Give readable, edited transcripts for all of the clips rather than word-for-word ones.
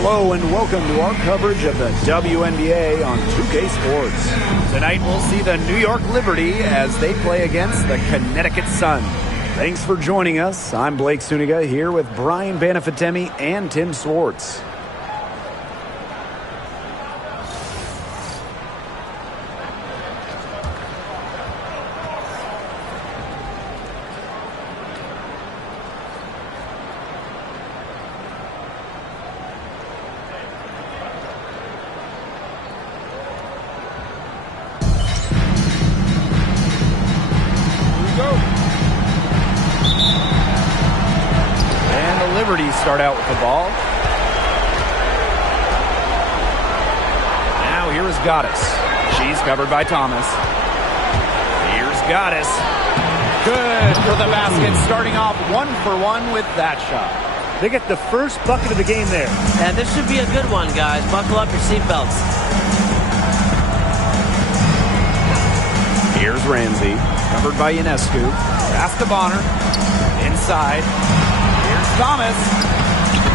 Hello and welcome to our coverage of the WNBA on 2K Sports. Tonight we'll see the New York Liberty as they play against the Connecticut Sun. Thanks for joining us. I'm Blake Suniga here with Brian Banafitemi and Tim Swartz. Start out with the ball. Now here is Goddess. She's covered by Thomas. Here's Goddess. Good for the basket, starting off 1-for-1 with that shot. They get the first bucket of the game there. And this should be a good one, guys. Buckle up your seatbelts. Here's Ramsey, covered by Ionescu. Pass to Bonner. Inside. Here's Thomas.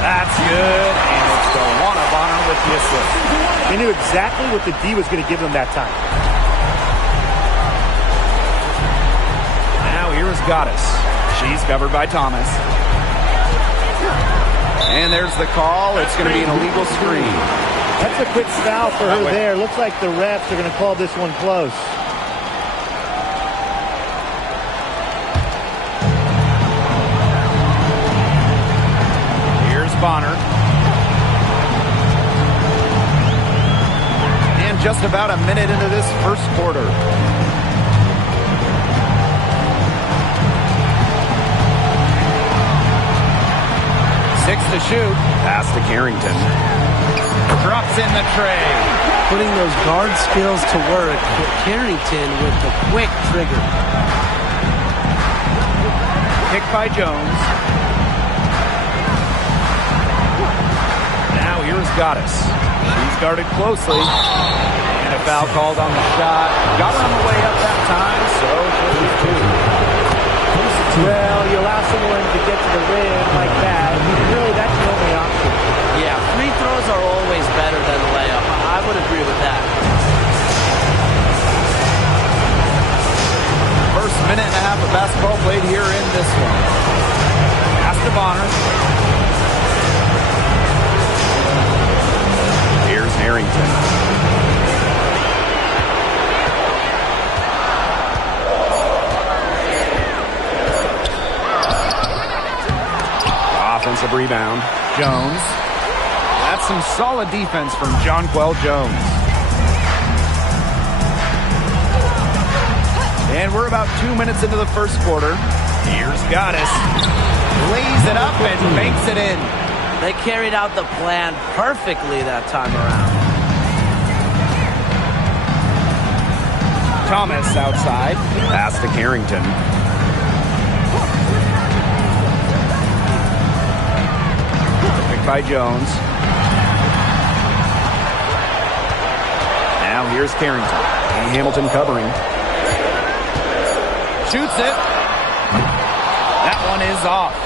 That's good, and it's Delwana Bonner with the assist. They knew exactly what the D was going to give them that time. Now here's Goddess. She's covered by Thomas. And there's the call. It's going to be an illegal screen. That's a quick foul for her there. Looks like the refs are going to call this one close. Bonner. And just about a minute into this first quarter. Six to shoot. Pass to Carrington. Drops in the tray. Putting those guard skills to work. Carrington with the quick trigger. Picked by Jones. Here's Goddess. She's guarded closely. And a foul called on the shot. Got her on the way up that time, so she'll shoot two. Well, you allow someone to get to the rim like that. Really, that's the only option. Yeah, free throws are always better than a layup. I would agree with that. First minute and a half of basketball played here in this one. Pass to Bonner. Harrington. Offensive rebound. Jones. That's some solid defense from Jonquel Jones. And we're about 2 minutes into the first quarter. Here's Goddess. Lays it up and banks it in. They carried out the plan perfectly that time around. Thomas outside. Pass to Carrington. Picked by Jones. Now here's Carrington. And Hamilton covering. Shoots it. That one is off.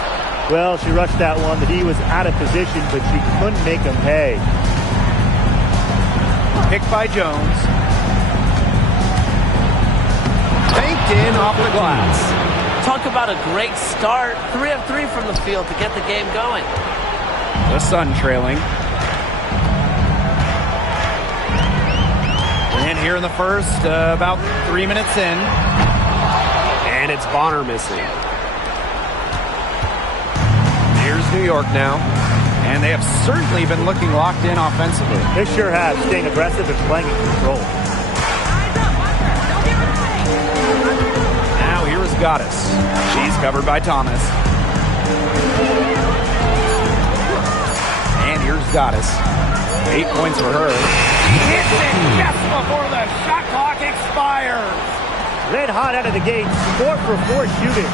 Well, she rushed that one. The D was out of position, but she couldn't make him pay. Picked by Jones. Banked in off the glass. Talk about a great start. 3 of 3 from the field to get the game going. The Sun trailing. And here in the first, about 3 minutes in. And it's Bonner missing. Here's New York now, and they have certainly been looking locked in offensively. They sure have, staying aggressive and playing in control. Now here is Goddess. She's covered by Thomas. And here's Goddess. 8 points for her. Hits it just before the shot clock expires. Red hot out of the gate, 4 for 4 shooting.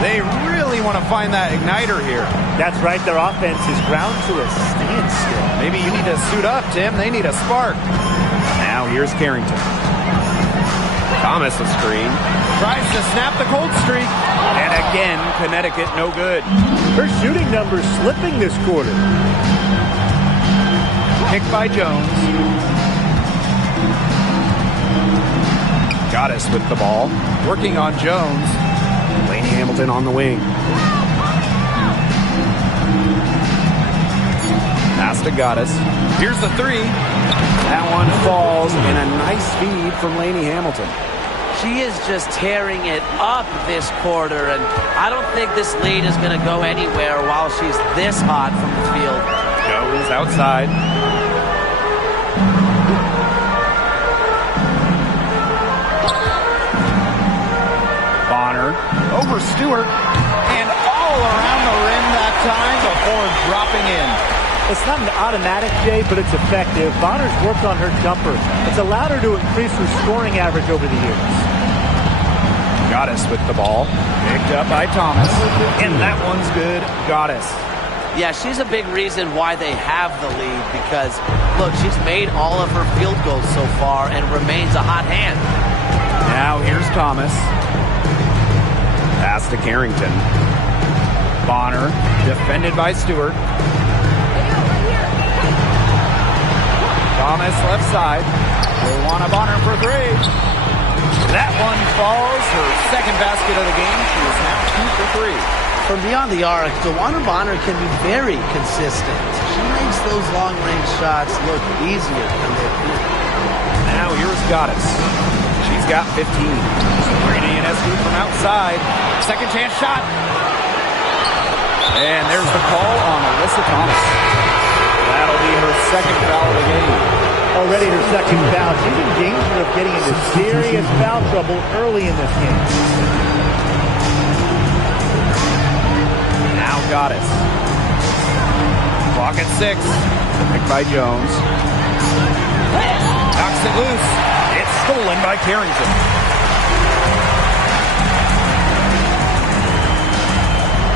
They really want to find that igniter here. That's right. Their offense is ground to a standstill. Maybe you need to suit up, Tim. They need a spark. Now here's Carrington. Thomas a screen. Tries to snap the cold streak. And Again, Connecticut no good. Her shooting numbers slipping this quarter. Picked by Jones. Goddess with the ball. Working on Jones. Lainey Hamilton on the wing. Pass to Goddess. Here's the three. That one falls in a nice feed from Lainey Hamilton. She is just tearing it up this quarter, and I don't think this lead is going to go anywhere while she's this hot from the field. Jones outside. Bonner over Stewart, and all around the rim that time before dropping in. It's not an automatic, Jay, but it's effective. Bonner's worked on her jumper. It's allowed her to increase her scoring average over the years. Goddess with the ball. Picked up by Thomas. And that one's good. Goddess. Yeah, she's a big reason why they have the lead because, look, she's made all of her field goals so far and remains a hot hand. Now here's Thomas. Pass to Carrington. Bonner, defended by Stewart. Thomas left side. Luana Bonner for three. That one falls. Her second basket of the game. She is now 2 for 3. From beyond the arc, DeWanna Bonner can be very consistent. She makes those long-range shots look easier than they appear. Now here's Goddess. She's got 15. Sabrina Ionescu from outside. Second chance shot. And there's the call on Alyssa Thomas. That'll be her second foul of the game. Already her second foul. She's in danger of getting into serious foul trouble early in this game. Now Goddess. Clock at 6. Picked by Jones. Knocks it loose. It's stolen by Carrington.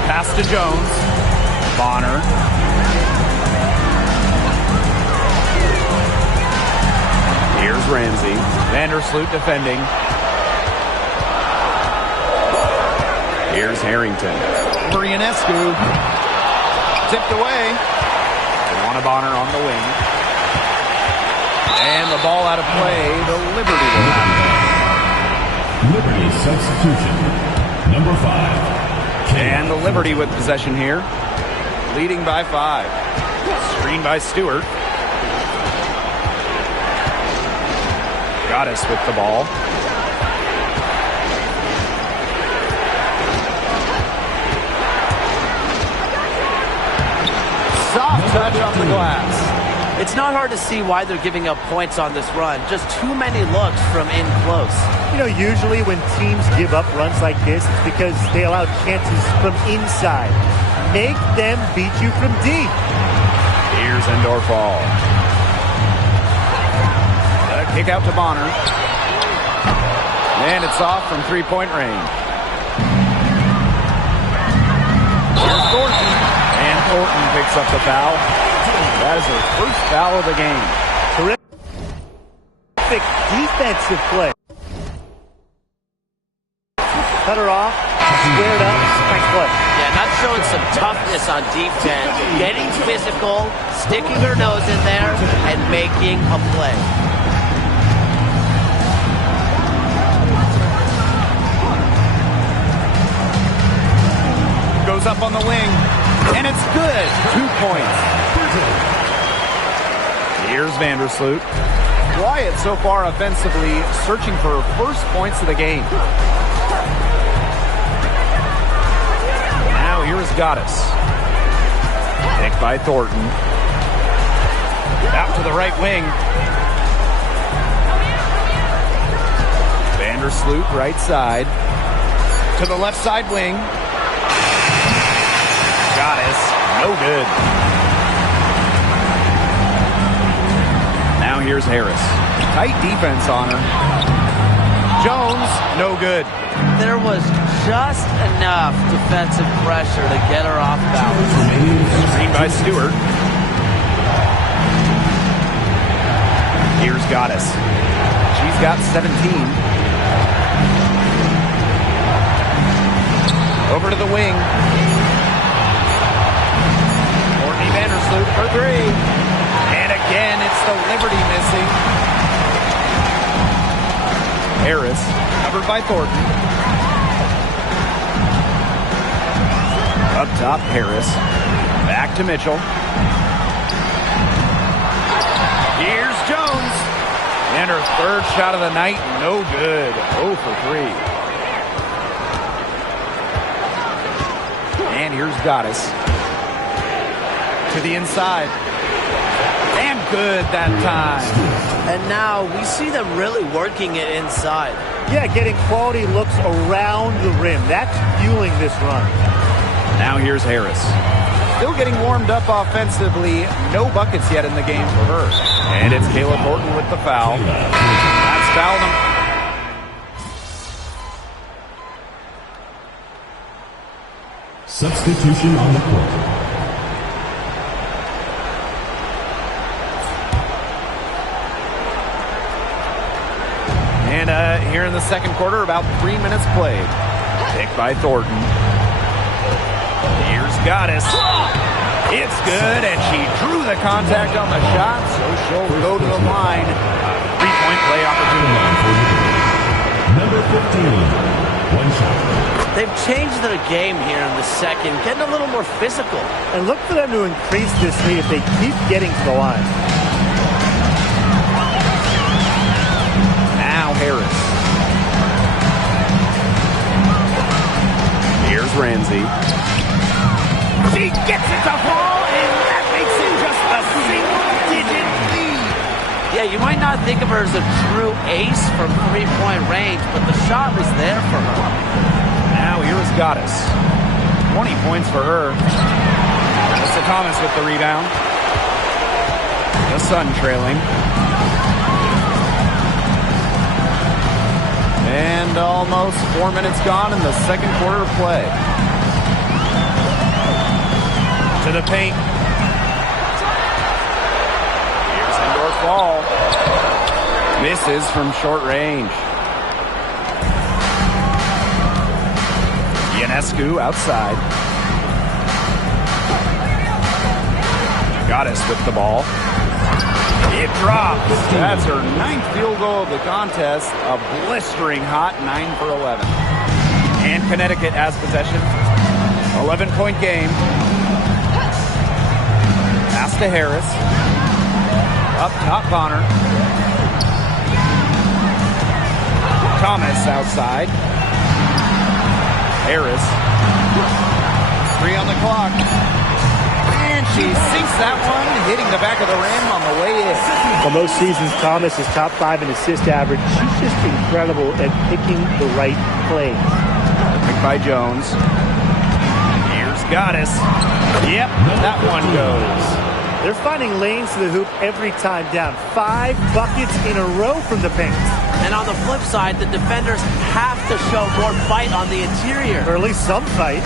Pass to Jones. Bonner. Here's Ramsey. Vandersloot defending. Here's Harrington. Over Ionescu. Tipped away. DeWanna Bonner on the wing. And the ball out of play. The Liberty will have it. Liberty substitution. Number 5. And the Liberty with possession here. Leading by 5. Screen by Stewart. Goddess with the ball. Soft touch off the glass. It's not hard to see why they're giving up points on this run. Just too many looks from in close. You know, usually when teams give up runs like this, it's because they allow chances from inside. Make them beat you from deep. Here's Endorfall. Kick out to Bonner. And it's off from three-point range. Here's Thornton. And Thornton picks up the foul. That is her first foul of the game. Terrific defensive play. Cut her off. Squared up. Nice play. Yeah, not showing some toughness on defense. Getting physical, sticking her nose in there, and making a play. Goes up on the wing, and it's good. 2 points. Here's Vandersloot. Quiet so far offensively, searching for her first points of the game. Now here's Goddess. Picked by Thornton. Out to the right wing. Vandersloot right side. To the left side wing. Goddess, no good. Now here's Harris. Tight defense on her. Jones, no good. There was just enough defensive pressure to get her off balance. Screen by Stewart. Here's Goddess. She's got 17. Over to the wing. Courtney Vandersloot for three. And again, it's the Liberty missing. Harris, covered by Thornton. Up top, Harris. Back to Mitchell. Here's Jones. And her third shot of the night, no good. 0 for 3. And here's Goddess. To the inside. And good that time. And now we see them really working it inside. Yeah, getting quality looks around the rim. That's fueling this run. Now here's Harris. Still getting warmed up offensively. No buckets yet in the game for her. And it's Kayla Thornton with the foul. That's foul number. Substitution on the court. And here in the second quarter, about 3 minutes played. Picked by Thornton. Here's Goddess. It's good, and she drew the contact on the shot, so she'll go to the line. Three-point play opportunity. Number 15, one shot. They've changed their game here in the second, getting a little more physical. And look for them to increase this lead if they keep getting to the line. Now Harris. Here's Ramsey. She gets it to fall, and that makes it just a single-digit lead. Yeah, you might not think of her as a true ace from three-point range, but the shot was there for her. Now here's Goddess. 20 points for her. Melissa Thomas with the rebound. The Sun trailing. And almost 4 minutes gone in the second quarter of play. To the paint. Here's indoor ball. Misses from short range. Ionescu outside. Goddess with the ball. It drops. That's her 9th field goal of the contest. A blistering hot 9 for 11. And Connecticut has possession. 11-point game. Pass to Harris. Up top, Bonner. Thomas outside. Harris. 3 on the clock. And she sinks that one, hitting the back of the rim on the way in. Well, most seasons, Thomas is top 5 in assist average. She's just incredible at picking the right plays. Picked by Jones. Here's Goddess. Yep, that one goes. They're finding lanes to the hoop every time down. 5 buckets in a row from the paint. And on the flip side, the defenders have to show more fight on the interior. Or at least some fight.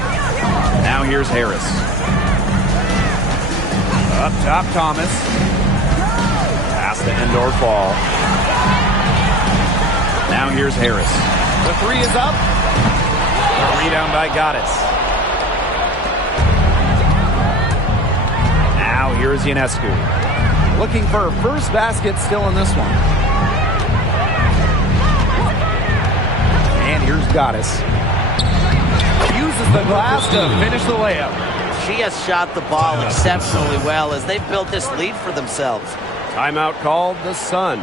Now here's Harris. Up top, Thomas. Pass to Endor Fall. Now here's Harris. The 3 is up. A rebound by Goddess. Now here's Ionescu. Looking for her first basket still in this one. And here's Goddess. Uses the glass to finish the layup. She has shot the ball exceptionally well as they've built this lead for themselves. Timeout called, the Sun.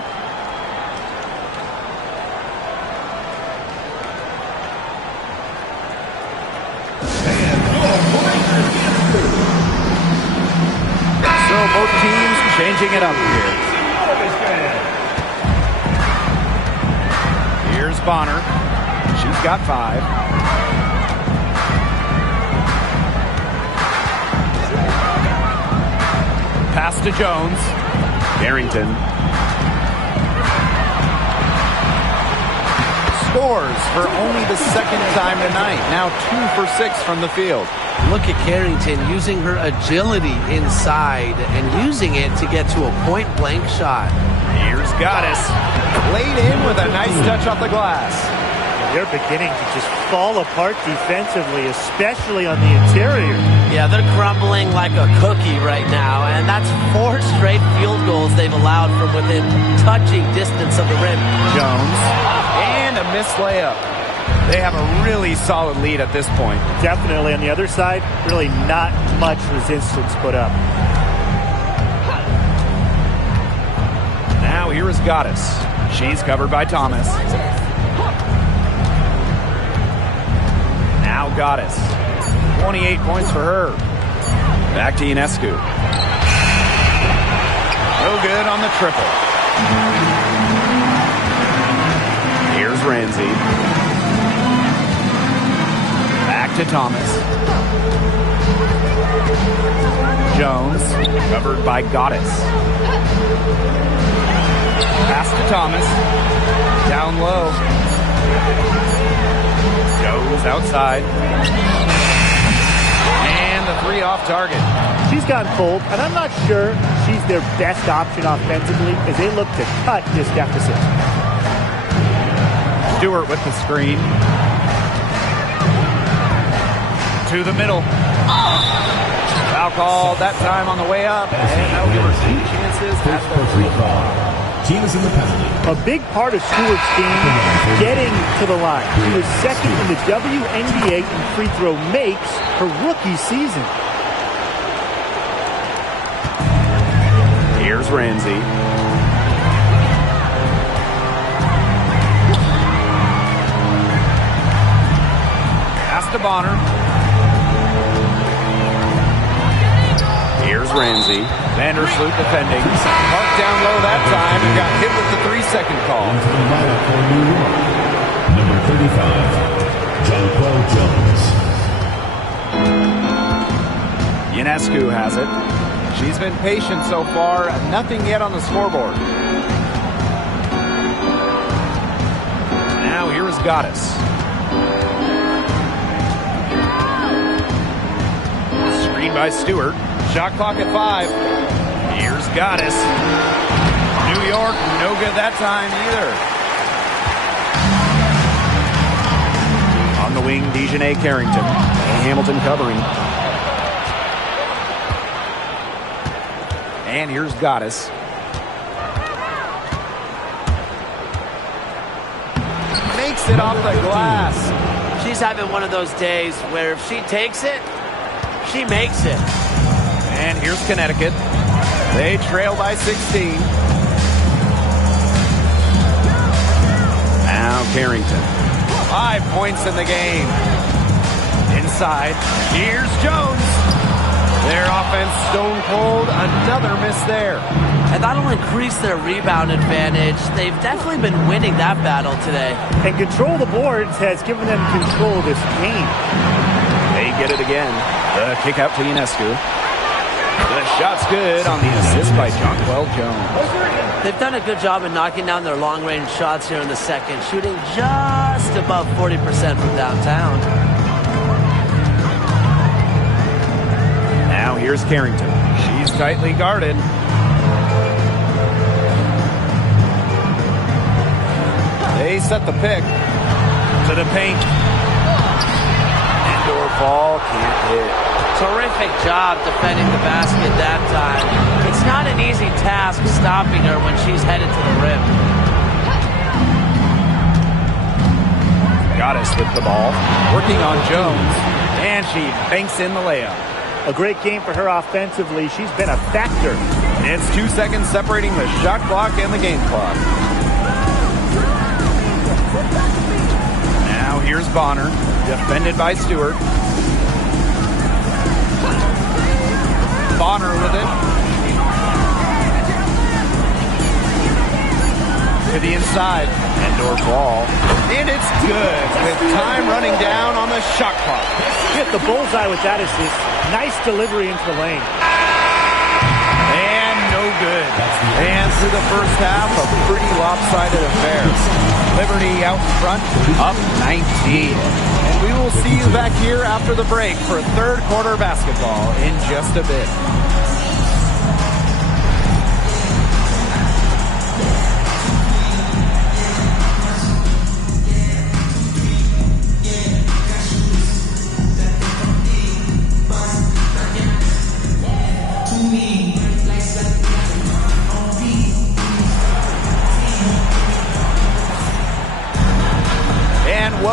So both teams changing it up here. Here's Bonner. She's got 5. Pass to Jones. Barrington. Scores for only the second time tonight. Now 2 for 6 from the field. Look at Carrington using her agility inside and using it to get to a point-blank shot. Here's Goddess. Laid in with a nice touch off the glass. They're beginning to just fall apart defensively, especially on the interior. Yeah, they're crumbling like a cookie right now, and that's 4 straight field goals they've allowed from within touching distance of the rim. Jones, and a missed layup. They have a really solid lead at this point. Definitely on the other side, really not much resistance put up. Now here is Goddess. She's covered by Thomas. Now Goddess. 28 points for her. Back to Ionescu. No good on the triple. Here's Ramsey. Back to Thomas. Jones, covered by Goddess. Pass to Thomas. Down low. Goes outside. And the 3 off target. She's gotten cold, and I'm not sure she's their best option offensively as they look to cut this deficit. Stewart with the screen. To the middle. Foul called that time on the way up. And that'll give her 2 chances at the free throw. Team is in the penalty. A big part of Stewart's game, getting to the line. She was second in the WNBA in free throw makes her rookie season. Here's Ramsey. Pass to Bonner. Here's Ramsey. Vandersloot defending. Parked down low that time and got hit with the 3-second call. Into the lineup for New York. Number 35, Jonquel Jones. Ionescu has it. She's been patient so far. Nothing yet on the scoreboard. Now here is Goddess. Screen by Stewart. Shot clock at 5. Here's Goddess. New York, no good that time either. On the wing, Dejanay Carrington. Hamilton covering. And here's Goddess. Makes it off the glass. She's having one of those days where if she takes it, she makes it. And here's Connecticut. They trail by 16. Now Carrington. 5 points in the game. Inside. Here's Jones. Their offense stone cold. Another miss there. And that'll increase their rebound advantage. They've definitely been winning that battle today. And control of the boards has given them control of this game. They get it again. The kick out to Ionescu. The shot's good on the assist by Jonquel Jones. They've done a good job of knocking down their long-range shots here in the second, shooting just above 40% from downtown. Now here's Carrington. She's tightly guarded. They set the pick to the paint. Indoor ball, can't hit. Terrific job defending the basket that time. It's not an easy task stopping her when she's headed to the rim. Goddess with the ball, working on Jones, and she banks in the layup. A great game for her offensively. She's been a factor. It's 2 seconds separating the shot clock and the game clock. Now here's Bonner, defended by Stewart. Bonner with it. To the inside. Indoor ball. And it's good with time running down on the shot clock. Hit the bullseye with that assist. Nice delivery into the lane. And no good. And through the first half, a pretty lopsided affair. Liberty out front, up 19. And we will see you back here after the break for third quarter basketball in just a bit.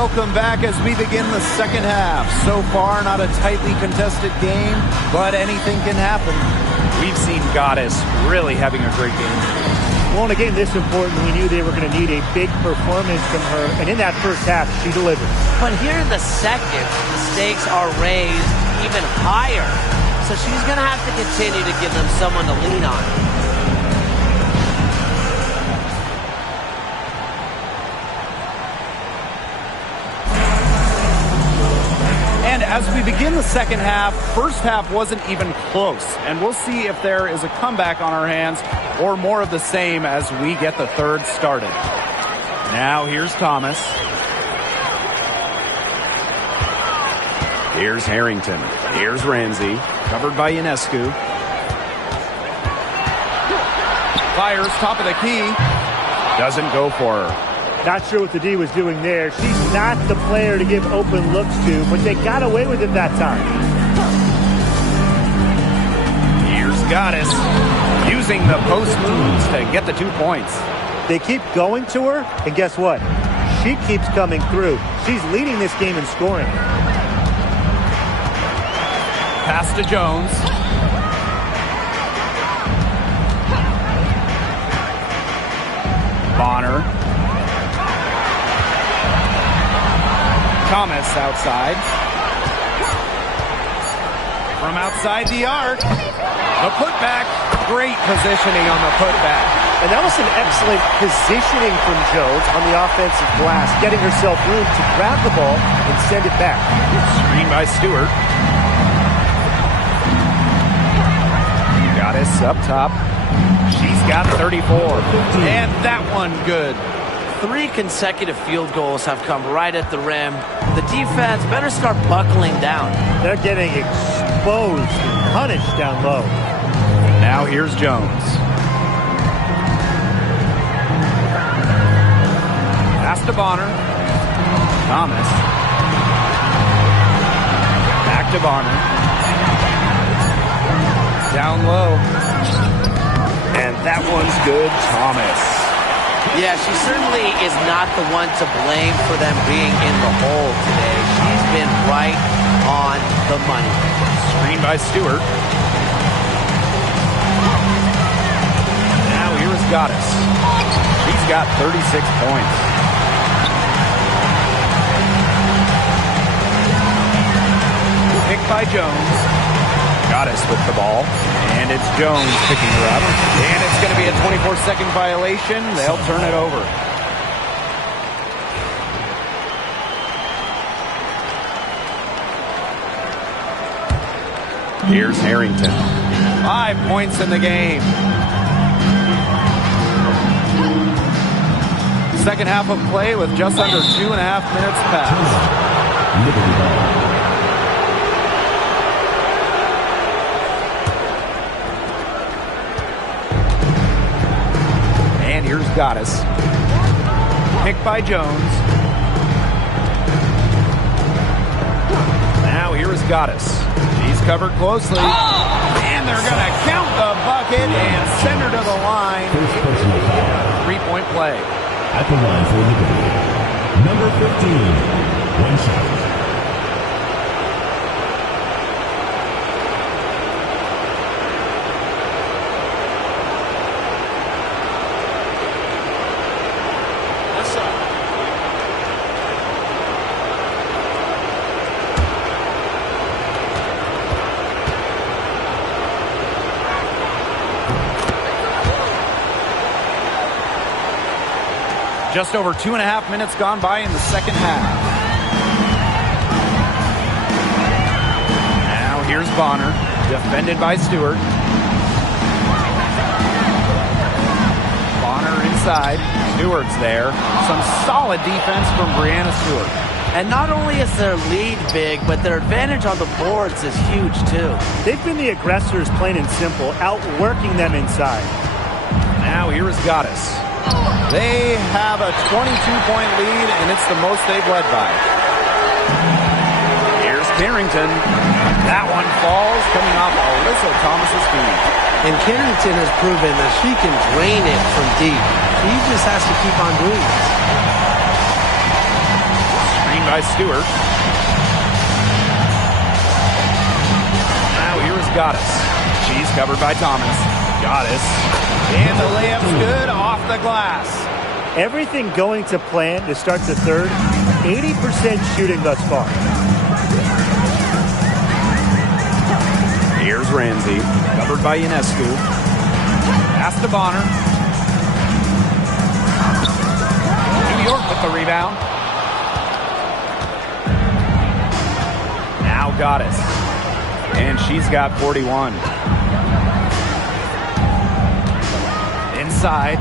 welcome back as we begin the second half. So far, not a tightly contested game, but anything can happen. We've seen Goddess really having a great game. Well, in a game this important, we knew they were going to need a big performance from her, and in that first half, she delivered. But here in the second, the stakes are raised even higher. So she's going to have to continue to give them someone to lean on. And as we begin the second half, first half wasn't even close. And we'll see if there is a comeback on our hands or more of the same as we get the third started. Now here's Thomas. Here's Harrington. Here's Ramsey. Covered by Ionescu. Fires top of the key. Doesn't go for her. Not sure what the D was doing there. She's not the player to give open looks to, but they got away with it that time. Here's Goddess, using the post moves to get the 2 points. They keep going to her, and guess what? She keeps coming through. She's leading this game in scoring. Pass to Jones. Bonner. Thomas outside. From outside the arc. The putback. Great positioning on the putback. And that was an excellent positioning from Jones on the offensive glass, getting herself room to grab the ball and send it back. Screen by Stewart. Goddess up top. She's got 34. And that one good. 3 consecutive field goals have come right at the rim. The defense better start buckling down. They're getting exposed and punished down low. Now here's Jones. Pass to Bonner. Thomas. Back to Bonner. Down low. And that one's good, Thomas. Yeah, she certainly is not the one to blame for them being in the hole today. She's been right on the money. Screen by Stewart. Now here's Goddess. She's got 36 points. Picked by Jones. Goddess with the ball. And it's Jones picking her up. And it's going to be a 24-second violation. They'll turn it over. Here's Harrington. 5 points in the game. Second half of play with just under 2.5 minutes passed. Liberty ball. And here's Goddess. Picked by Jones. Now here is Goddess. She's covered closely. And they're going to count the bucket and send her to the line. First personal foul. 3-point play. At the line for Liberty. Number 15. One shot. Just over 2.5 minutes gone by in the second half. Now here's Bonner, defended by Stewart. Bonner inside. Stewart's there. Some solid defense from Brianna Stewart. And not only is their lead big, but their advantage on the boards is huge too. They've been the aggressors, plain and simple, outworking them inside. Now here is Goddess. They have a 22-point lead, and it's the most they've led by. Here's Carrington. That one falls, coming off Alyssa Thomas's feet. And Carrington has proven that she can drain it from deep. She just has to keep on doing this. Screen Screen by Stewart. Now here is Goddess. She's covered by Thomas. Goddess. And the layup's good off the glass. Everything going to plan to start the third. 80% shooting thus far. Here's Ramsey. Covered by Ionescu. Pass to Bonner. New York with the rebound. Now Goddess. And she's got 41. Inside.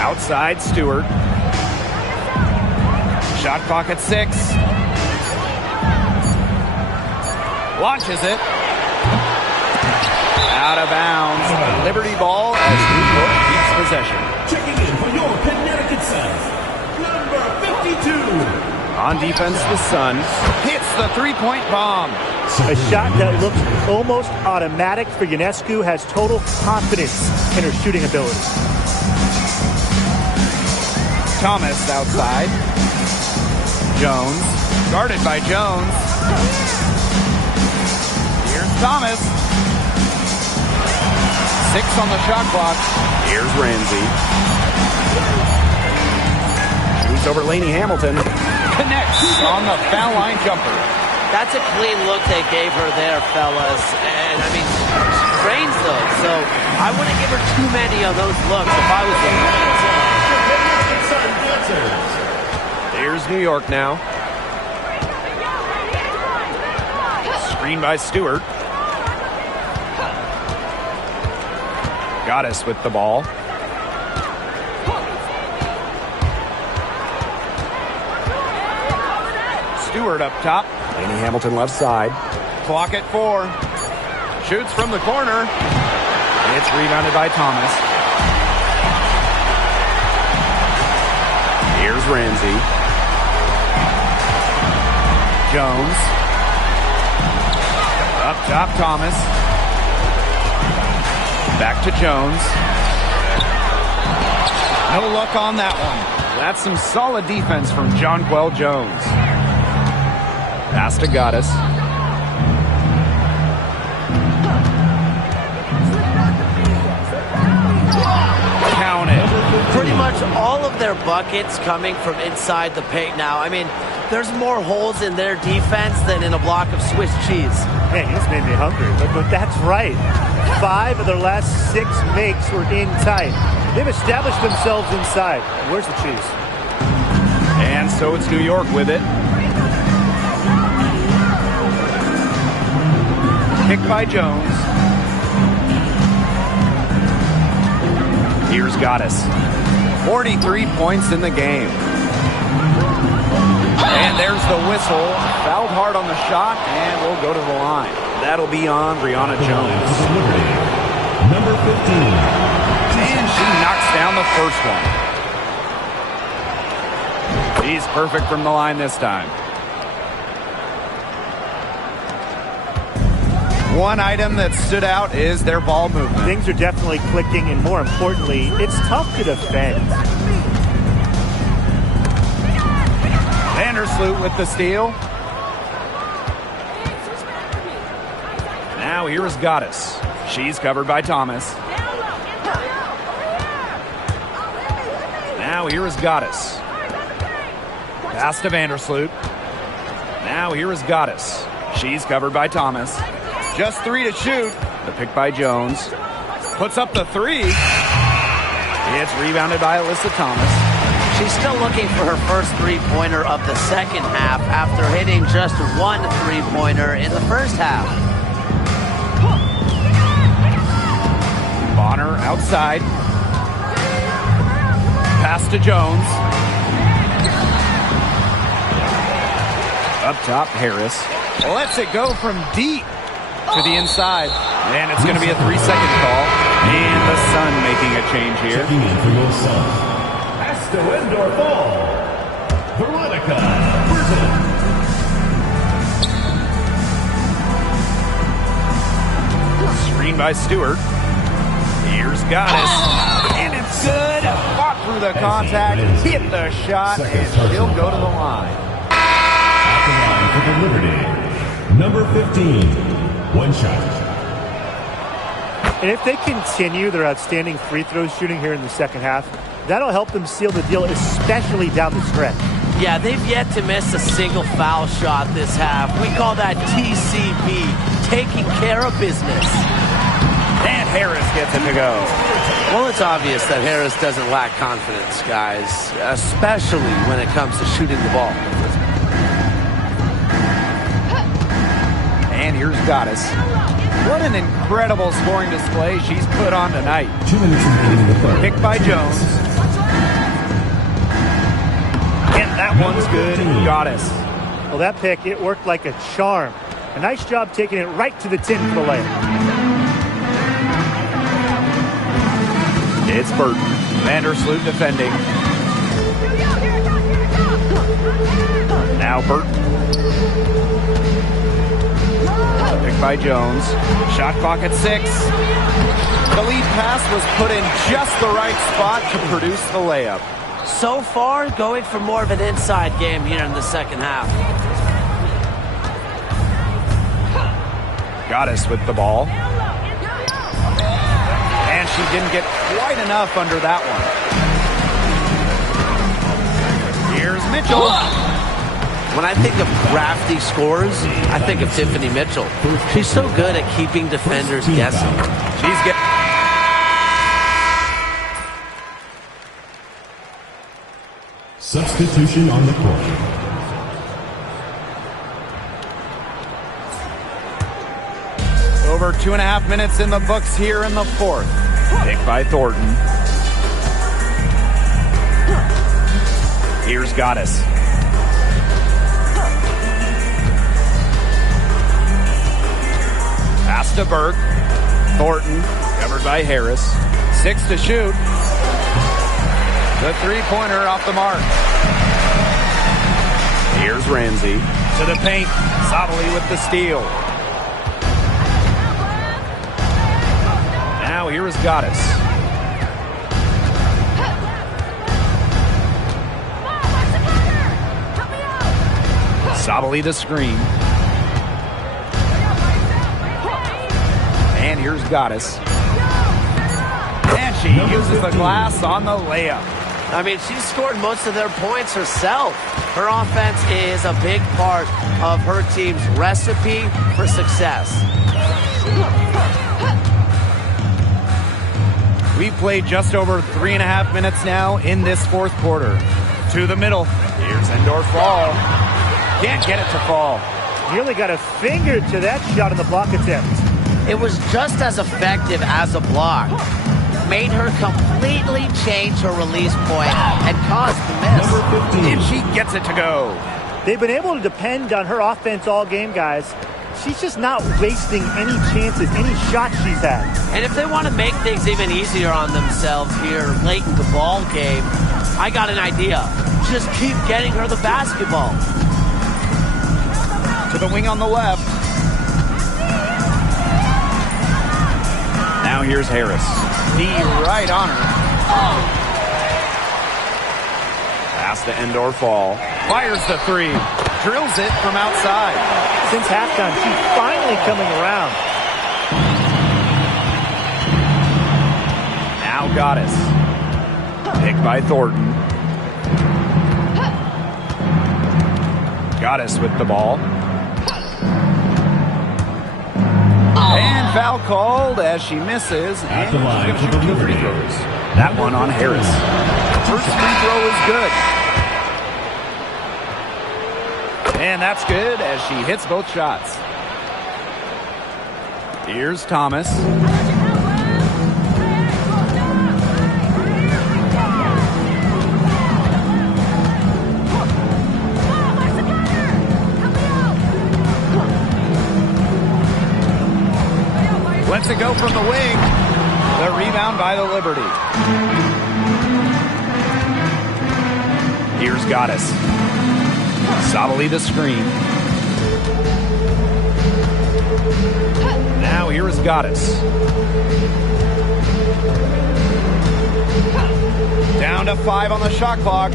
Outside, Stewart. Shot clock at 6. Launches it. Out of bounds. Liberty ball as New York keeps possession. Checking in for your Connecticut Suns, number 52. On defense, the Sun hits the three-point bomb. A shot that looks almost automatic for Ionescu, has total confidence in her shooting ability. Thomas outside. Jones, guarded by Jones. Here's Thomas. 6 on the shot clock. Here's Ramsey. Shoots over Laney Hamilton. Connects on the foul line jumper. That's a clean look they gave her there, fellas. And, I mean, she drains those. So I wouldn't give her too many of those looks if I was the Here's New York now. Screen by Stewart. Goddess with the ball. Stewart up top. Laney Hamilton left side. Clock at 4. Shoots from the corner. It's rebounded by Thomas. Here's Ramsey. Jones. Up top, Thomas. Back to Jones. No luck on that one. That's some solid defense from Jonquel Jones. Pass to Goddess. Count it. Pretty much all of their buckets coming from inside the paint now. I mean, there's more holes in their defense than in a block of Swiss cheese. Man, you just made me hungry. But that's right. 5 of their last 6 makes were in tight. They've established themselves inside. Where's the cheese? And so it's New York with it. Picked by Jones. Here's Goddess. 43 points in the game. And there's the whistle. Fouled hard on the shot, and we'll go to the line. That'll be on Brianna Jones. Number 15. And she knocks down the first one. She's perfect from the line this time. One item that stood out is their ball movement. Things are definitely clicking, and more importantly, it's tough to defend. Vandersloot with the steal. Now here is Goddess. She's covered by Thomas. Now here is Goddess. Pass to Vandersloot. Now here is Goddess. She's covered by Thomas. Just 3 to shoot. The pick by Jones. Puts up the 3. It's rebounded by Alyssa Thomas. She's still looking for her first three-pointer of the second half after hitting just 1 three-pointer in the first half. Bonner outside. Pass to Jones. Up top, Harris. Lets it go from deep to the inside. And it's going to be a 3-second call. And the Sun making a change here. Checking in for your Sun, Asto Endor Ball, Veronica Burton. Screen by Stewart. Here's Goddess. And it's good. Fought through through the contact, hit the shot, and she'll go to the line. At the line for the Liberty, number 15, one shot. And if they continue their outstanding free throw shooting here in the second half, that'll help them seal the deal, especially down the stretch. Yeah, they've yet to miss a single foul shot this half. We call that TCB, taking care of business. And Harris gets it to go. Well, it's obvious that Harris doesn't lack confidence, guys, especially when it comes to shooting the ball. And here's Goddess. What an incredible scoring display she's put on tonight. 2 minutes remaining in the third. Picked by Jones. And that one's good. Goddess. Well, that pick, it worked like a charm. A nice job taking it right to the tin for the layup. It's Burton. Vandersloot defending. Now Burton. Picked by Jones. Shot clock at 6. The lead pass was put in just the right spot to produce the layup. So far, going for more of an inside game here in the second half. Goddess with the ball. And she didn't get quite enough under that one. Here's Mitchell. When I think of crafty scorers, I think of Tiffany Mitchell. She's so good at keeping defenders guessing. She's getting... Substitution on the court. Over 2.5 minutes in the books here in the fourth. Picked by Thornton. Here's Goddess. Pass to Burke. Thornton, covered by Harris. 6 to shoot. The three-pointer off the mark. Here's Ramsey. To the paint. Sabali with the steal. Now here is Goddess. Sabali the screen. And here's Goddess. And she uses the glass on the layup. I mean, she scored most of their points herself. Her offense is a big part of her team's recipe for success. We've played just over 3.5 minutes now in this fourth quarter. To the middle. Here's Endor Fall. Can't get it to fall. Nearly got a finger to that shot on the block attempt. It was just as effective as a block. Made her completely change her release point and caused the miss. And she gets it to go. They've been able to depend on her offense all game, guys. She's just not wasting any chances, any shots she's had. And if they want to make things even easier on themselves here late in the ball game, I got an idea. Just keep getting her the basketball. To the wing on the left. Now here's Harris. Knee right on her. Pass to Endor Fall. Fires the three. Drills it from outside. Since halftime, she's finally coming around. Now Goddess. Picked by Thornton. Goddess with the ball. And foul called as she misses. And she's going to shoot 2 free throws. That one on Harris. First free throw is good. And that's good as she hits both shots. Here's Thomas. Lets it go from the wing. The rebound by the Liberty. Here's Goddess. Sabali the screen. Now here is Goddess. Down to 5 on the shot clock.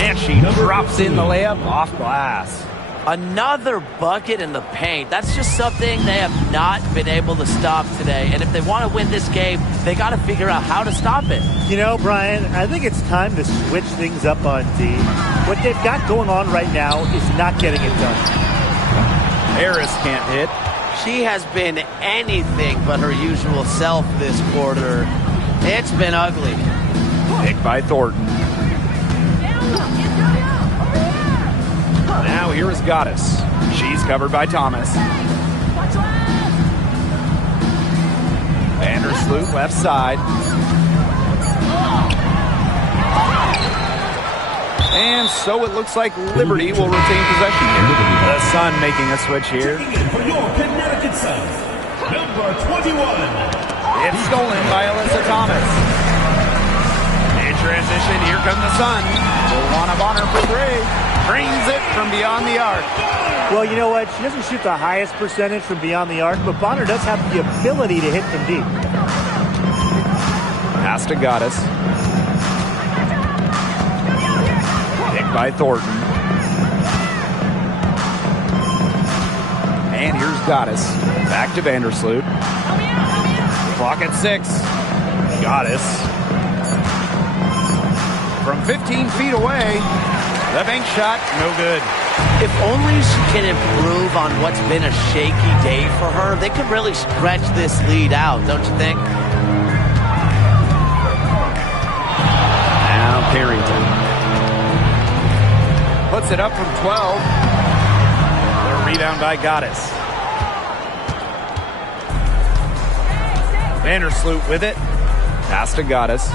And she drops in the layup off glass. Another bucket in the paint. That's just something they have not been able to stop today. And if they want to win this game, they got to figure out how to stop it. You know, Brian, I think it's time to switch things up on D. What they've got going on right now is not getting it done. Harris can't hit. She has been anything but her usual self this quarter. It's been ugly. Picked by Thornton. Now here is Goddess. She's covered by Thomas. Vandersloot left side. And so it looks like Liberty will retain possession here. The Sun making a switch here. Checking in for your Connecticut Suns, number 21. It's stolen by Alyssa Thomas. In transition, here come the Sun. Luana Bonner for 3. Brings it from beyond the arc. Well, you know what? She doesn't shoot the highest percentage from beyond the arc, but Bonner does have the ability to hit from deep. Pass to Goddess. Picked by Thornton. And here's Goddess. Back to Vandersloot. Clock at 6. Goddess. From 15 feet away. The bank shot, no good. If only she can improve on what's been a shaky day for her, they could really stretch this lead out, don't you think? Now Carrington. Puts it up from 12. The rebound by Goddess. Vandersloot with it. Pass to Goddess.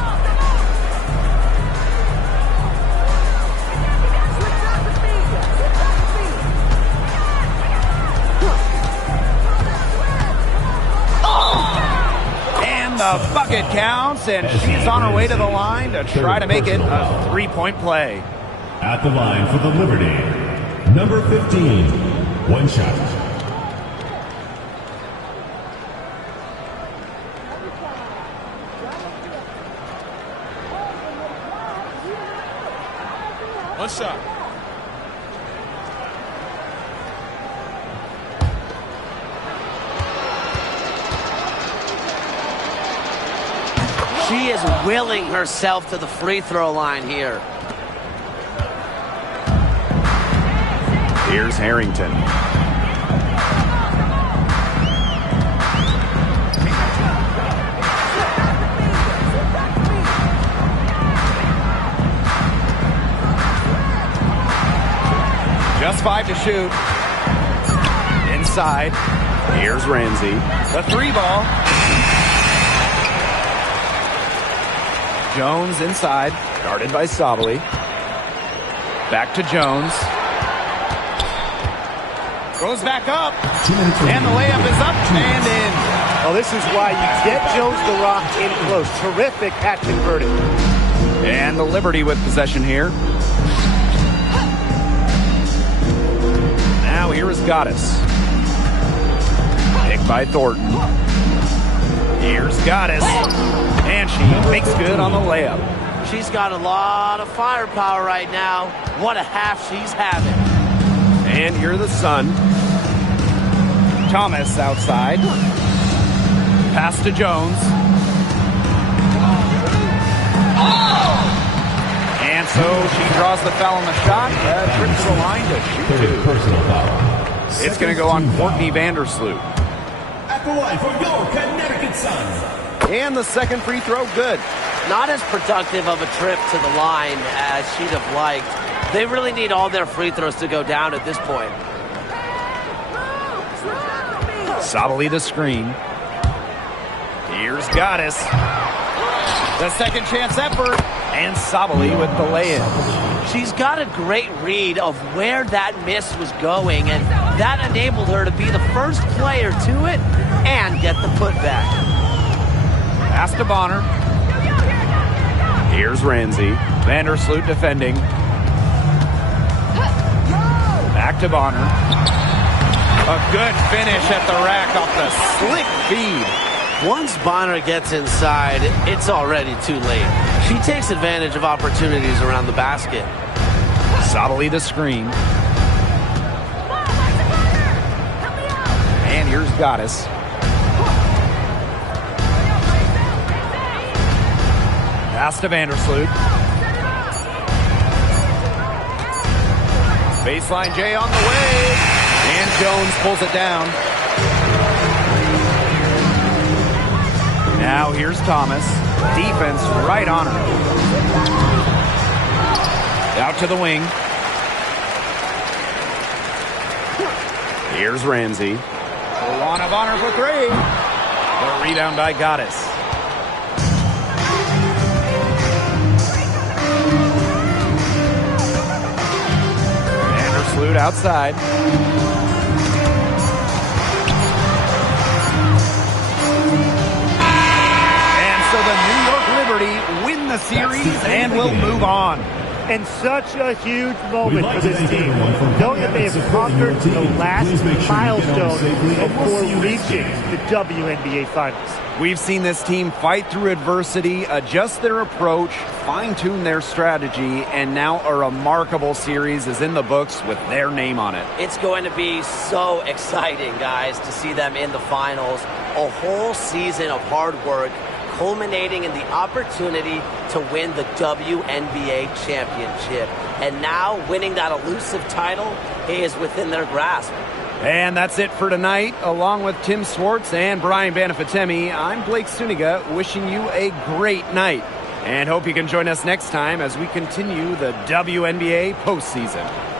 The bucket counts, and she's on her way to the line to try to make it a 3-point play. At the line for the Liberty, number 15, one shot. One shot. She is willing herself to the free throw line here. Here's Harrington. Just 5 to shoot. Inside. Here's Ramsey. The 3-ball. Jones inside, guarded by Sabali. Back to Jones. Goes back up, and the layup is up and in. Well, this is why you get Jones the Rock in close. Terrific at converting. And the Liberty with possession here. Now here is Goddess. Picked by Thornton. Here's Goddess. And she makes good on the layup. She's got a lot of firepower right now. What a half she's having. And here the Sun. Thomas outside. Pass to Jones. And so she draws the foul on the shot. Trip to the line to shoot two. Personal foul. It's going to go on Courtney Vandersloot. At the line for your Connecticut Suns. And the second free throw, good. Not as productive of a trip to the line as she'd have liked. They really need all their free throws to go down at this point. Sabali the screen. Here's Goddess. The second chance effort. And Sabali with the lay-in. She's got a great read of where that miss was going, and that enabled her to be the first player to it and get the putback. Pass to Bonner. Here's Ramsey. Vandersloot defending. Back to Bonner. A good finish at the rack off the slick feed. Once Bonner gets inside, it's already too late. She takes advantage of opportunities around the basket. Sottily the screen. And here's Goddess. Pass to Vandersloot. Baseline J on the way. And Jones pulls it down. Now here's Thomas. Defense right on her. Out to the wing. Here's Ramsey. Luana Bonner for three. The rebound by Goddess. Vandersloot outside. And so the New York Liberty win the series and will move on. And such a huge moment for this team, knowing that they have conquered the last milestone before reaching the WNBA Finals. We've seen this team fight through adversity, adjust their approach, fine-tune their strategy, and now a remarkable series is in the books with their name on it. It's going to be so exciting, guys, to see them in the finals. A whole season of hard work, culminating in the opportunity to win the WNBA championship. And now winning that elusive title is within their grasp. And that's it for tonight. Along with Tim Swartz and Brian Banafitemi, I'm Blake Suniga, wishing you a great night. And hope you can join us next time as we continue the WNBA postseason.